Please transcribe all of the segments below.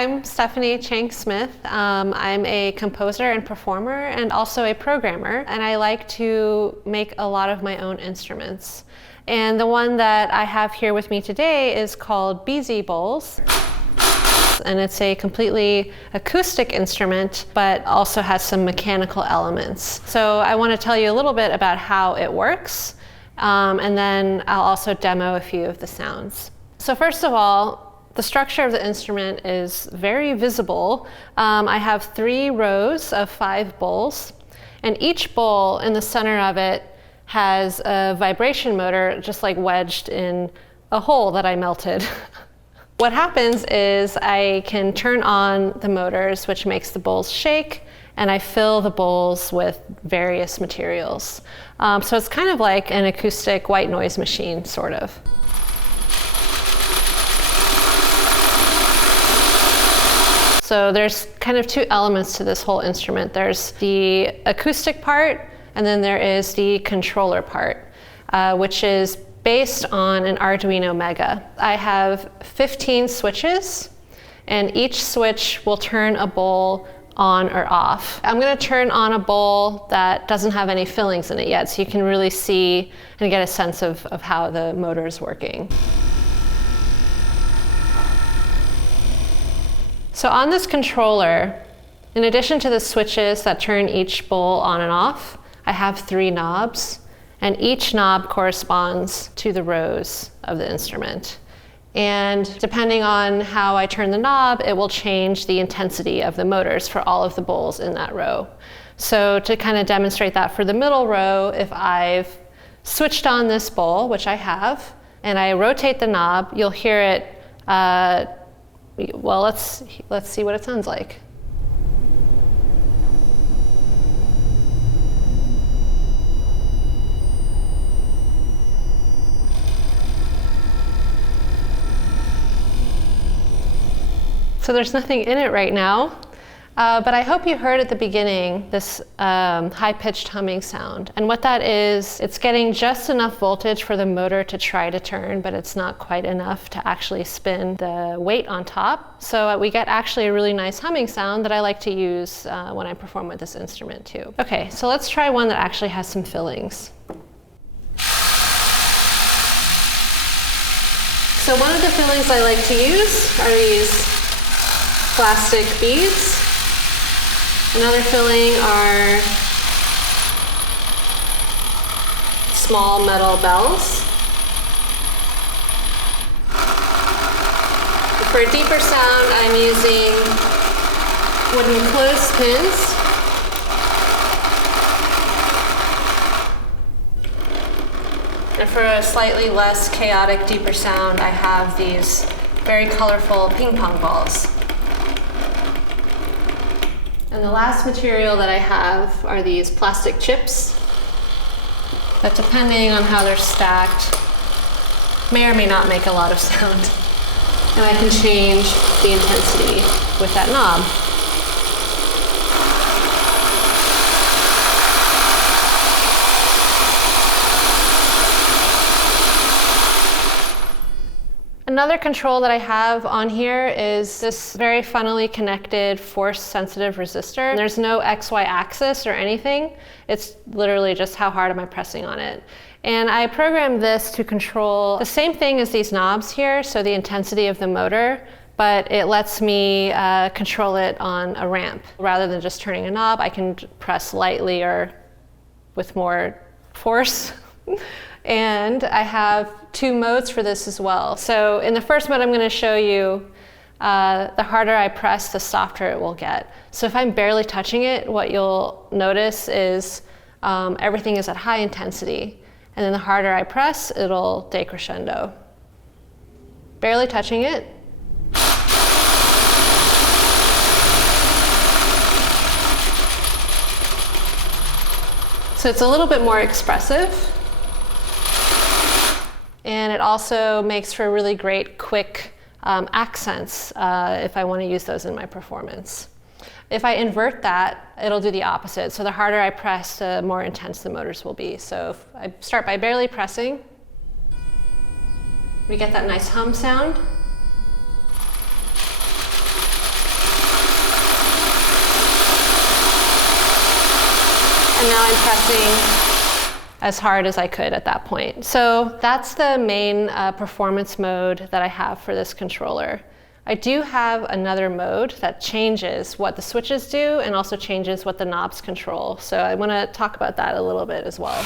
I'm Stephanie Cheng Smith. I'm a composer and performer and also a programmer, and I like to make a lot of my own instruments. And the one that I have here with me today is called Beezy Bowls. And it's a completely acoustic instrument, but also has some mechanical elements. So I want to tell you a little bit about how it works, and then I'll also demo a few of the sounds. So first of all, the structure of the instrument is very visible. I have 3 rows of 5 bowls, and each bowl in the center of it has a vibration motor just like wedged in a hole that I melted. What happens is I can turn on the motors, which makes the bowls shake, and I fill the bowls with various materials. So it's kind of like an acoustic white noise machine, sort of. So there's kind of 2 elements to this whole instrument. There's the acoustic part, and then there is the controller part, which is based on an Arduino Mega. I have 15 switches, and each switch will turn a bowl on or off. I'm going to turn on a bowl that doesn't have any fillings in it yet, so you can really see and get a sense of how the motor is working. So on this controller, in addition to the switches that turn each bowl on and off, I have 3 knobs, and each knob corresponds to the rows of the instrument. And depending on how I turn the knob, it will change the intensity of the motors for all of the bowls in that row. So to kind of demonstrate that for the middle row, if I've switched on this bowl, which I have, and I rotate the knob, you'll hear it, well, let's see what it sounds like. So there's nothing in it right now, but I hope you heard at the beginning this high-pitched humming sound. And what that is, it's getting just enough voltage for the motor to try to turn, but it's not quite enough to actually spin the weight on top. So we get actually a really nice humming sound that I like to use when I perform with this instrument too. Okay, so let's try one that actually has some fillings. So one of the fillings I like to use are these plastic beads. Another filling are small metal bells. For a deeper sound, I'm using wooden clothespins. And for a slightly less chaotic, deeper sound, I have these very colorful ping pong balls. And the last material that I have are these plastic chips that, depending on how they're stacked, may or may not make a lot of sound. And I can change the intensity with that knob. Another control that I have on here is this very funnily connected force-sensitive resistor. There's no XY axis or anything. It's literally just how hard am I pressing on it. And I programmed this to control the same thing as these knobs here, so the intensity of the motor, but it lets me control it on a ramp. Rather than just turning a knob, I can press lightly or with more force. And I have 2 modes for this as well. So in the first mode I'm going to show you, the harder I press, the softer it will get. So if I'm barely touching it, what you'll notice is everything is at high intensity. And then the harder I press, it'll decrescendo. Barely touching it. So it's a little bit more expressive. And it also makes for really great, quick accents if I want to use those in my performance. If I invert that, it'll do the opposite. So the harder I press, the more intense the motors will be. So if I start by barely pressing, we get that nice hum sound. and now I'm pressing as hard as I could at that point. So that's the main performance mode that I have for this controller. I do have another mode that changes what the switches do and also changes what the knobs control. So I want to talk about that a little bit as well.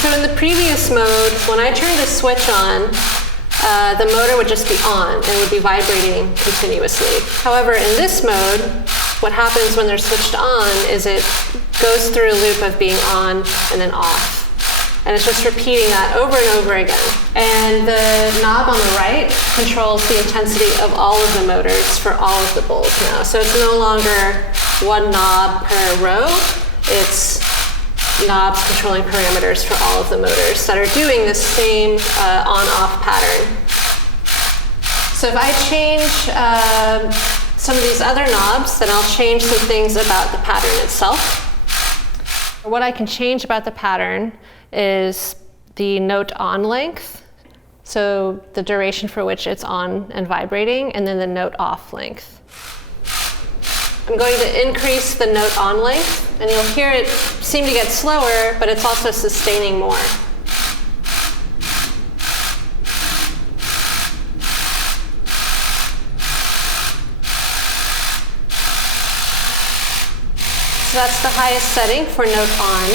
So in the previous mode, when I turned the switch on, the motor would just be on and would be vibrating continuously. However, in this mode, what happens when they're switched on is it goes through a loop of being on and then off. And it's just repeating that over and over again. And the knob on the right controls the intensity of all of the motors for all of the bowls now. So it's no longer one knob per row. It's knobs controlling parameters for all of the motors that are doing the same on-off pattern. So if I change some of these other knobs, then I'll change some things about the pattern itself. What I can change about the pattern is the note on length, so the duration for which it's on and vibrating, and then the note off length. I'm going to increase the note on length, and you'll hear it seem to get slower, but it's also sustaining more. So that's the highest setting for note on.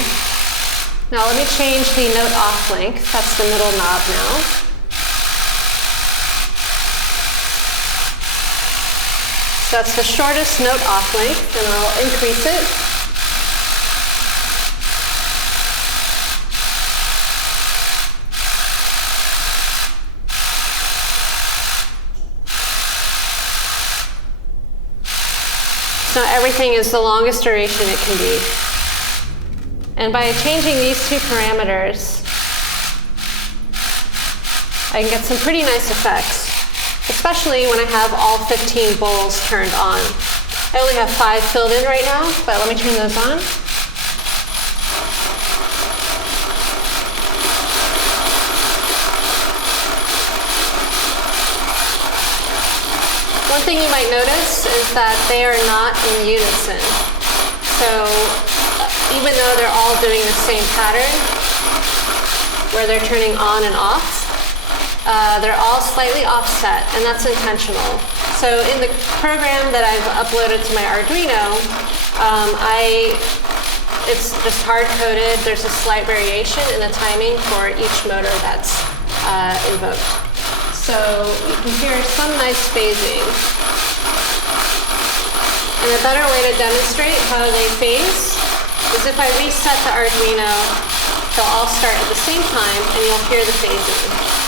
Now let me change the note off length. That's the middle knob now. So that's the shortest note off length, and I'll increase it. So everything is the longest duration it can be. And by changing these two parameters, I can get some pretty nice effects, especially when I have all 15 bowls turned on. I only have 5 filled in right now, but let me turn those on. One thing you might notice is that they are not in unison. So even though they're all doing the same pattern, where they're turning on and off, they're all slightly offset, and that's intentional. So in the program that I've uploaded to my Arduino, it's just hard-coded. There's a slight variation in the timing for each motor that's invoked. So you can hear some nice phasing. And a better way to demonstrate how they phase is if I reset the Arduino, they'll all start at the same time, and you'll hear the phasing.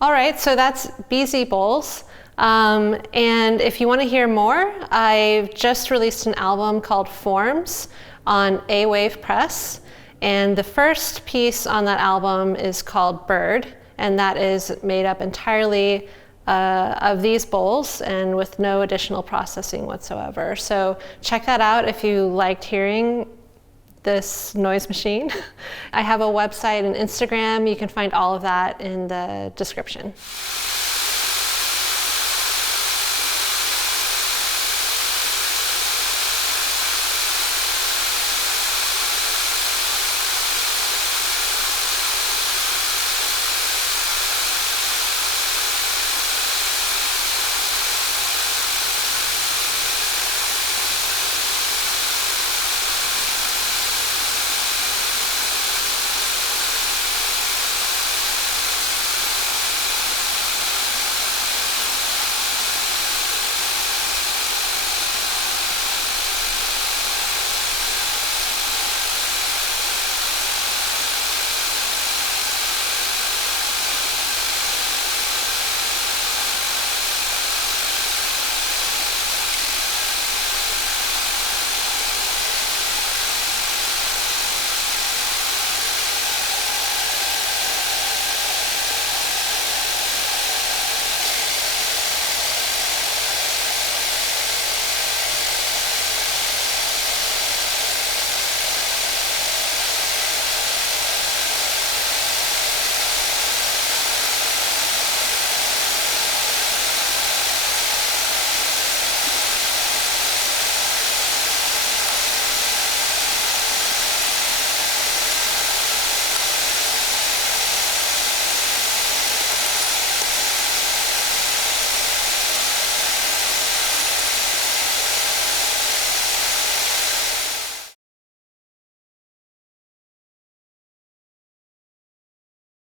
All right, so that's BZ Bowls. And if you want to hear more, I've just released an album called Forms on A-Wave Press. And the first piece on that album is called Bird, and that is made up entirely of these bowls and with no additional processing whatsoever. So check that out if you liked hearing this noise machine. I have a website and Instagram. You can find all of that in the description.